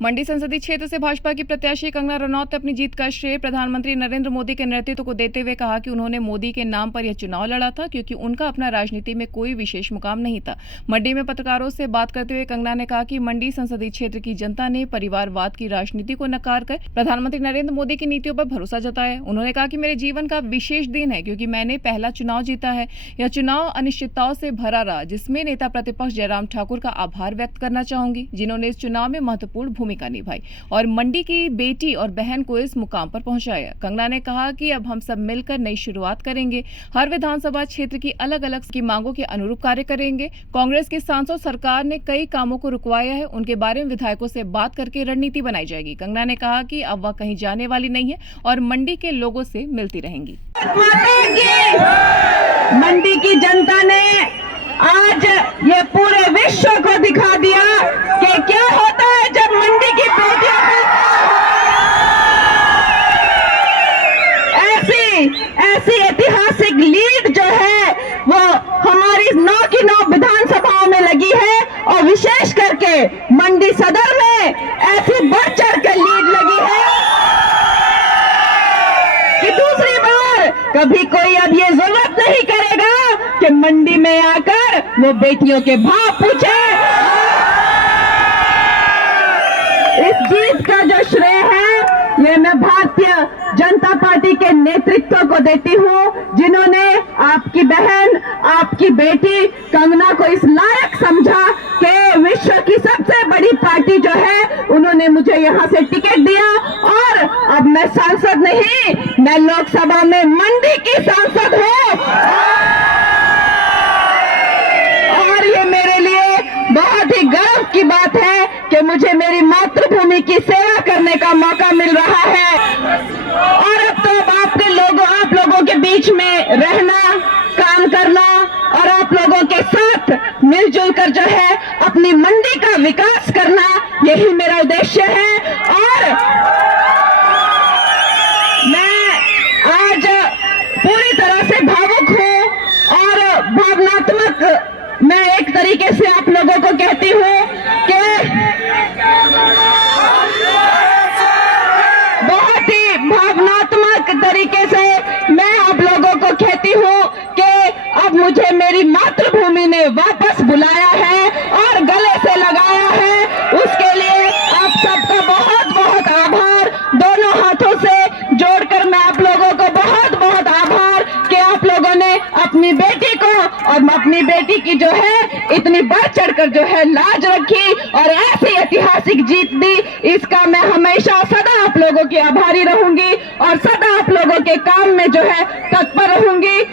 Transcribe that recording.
मंडी संसदीय क्षेत्र से भाजपा की प्रत्याशी कंगना रनौत ने अपनी जीत का श्रेय प्रधानमंत्री नरेंद्र मोदी के नेतृत्व को देते हुए कहा कि उन्होंने मोदी के नाम पर यह चुनाव लड़ा था क्योंकि उनका अपना राजनीति में कोई विशेष मुकाम नहीं था। मंडी में पत्रकारों से बात करते हुए कंगना ने कहा कि मंडी संसदीय क्षेत्र की जनता ने परिवारवाद की राजनीति को नकार कर प्रधानमंत्री नरेंद्र मोदी की नीतियों पर भरोसा जताया। उन्होंने कहा कि मेरे जीवन का विशेष दिन है क्योंकि मैंने पहला चुनाव जीता है। यह चुनाव अनिश्चितताओं से भरा रहा, जिसमें नेता प्रतिपक्ष जयराम ठाकुर का आभार व्यक्त करना चाहूंगी, जिन्होंने इस चुनाव में महत्वपूर्ण भूमिका निभाई और मंडी की बेटी और बहन को इस मुकाम पर पहुंचाया। कंगना ने कहा कि अब हम सब मिलकर नई शुरुआत करेंगे, हर विधानसभा क्षेत्र की अलग अलग की मांगों के अनुरूप कार्य करेंगे। कांग्रेस के सांसद सरकार ने कई कामों को रुकवाया है, उनके बारे में विधायकों से बात करके रणनीति बनाई जाएगी। कंगना ने कहा कि अब वह कहीं जाने वाली नहीं है और मंडी के लोगों से मिलती रहेंगी। मंडी की जनता ने आज ये पूरे विश्व को दिखा दिया कि क्या होता है जब मंडी की बेटियों को ऐसी ऐतिहासिक लीड जो है वो हमारी 9 की 9 विधानसभाओं में लगी है और विशेष करके मंडी सदर में ऐसी बढ़ चढ़ कर लीड लगी है कि दूसरी बार कभी कोई अब ये जरूरत नहीं करेगा कि मंडी में आकर वो बेटियों के भाव पूछे। इस जीत का जो श्रेय है ये मैं भारतीय जनता पार्टी के नेतृत्व को देती हूँ, जिन्होंने आपकी बहन, आपकी बेटी कंगना को इस लायक समझा कि विश्व की सबसे बड़ी पार्टी जो है उन्होंने मुझे यहाँ से टिकट दिया और अब मैं सांसद नहीं, मैं लोकसभा में मंडी की सांसद हूँ और ये मेरे लिए बहुत ही गर्व की बात है कि मुझे मेरी मातृभूमि की सेवा करने का मौका मिल रहा है और अब तो आप लोगों के बीच में रहना, काम करना और आप लोगों के साथ मिलजुल कर जो है अपनी मंडी का विकास करना, यही मेरा उद्देश्य है। और मैं आज पूरी तरह से भावुक हूँ और भावनात्मक मैं एक तरीके से आप लोगों को कहती हूँ कि बहुत ही भावनात्मक तरीके से मैं आप लोगों को कहती हूँ कि अब मुझे मेरी मातृभूमि ने वापस बुलाया है और गले से लगाया है। उसके लिए आप सबका बहुत बहुत आभार, दोनों हाथों से जोड़कर मैं आप लोगों को बहुत बहुत आभार कि आप लोगों ने अपनी बेटी को और अपनी बेटी की जो है इतनी बढ़ चढ़कर जो है लाज रखी और ऐसी ऐतिहासिक जीत दी। इसका मैं हमेशा सदा आप लोगों की आभारी रहूंगी और सदा आप लोगों के काम में जो है तत्पर रहूंगी।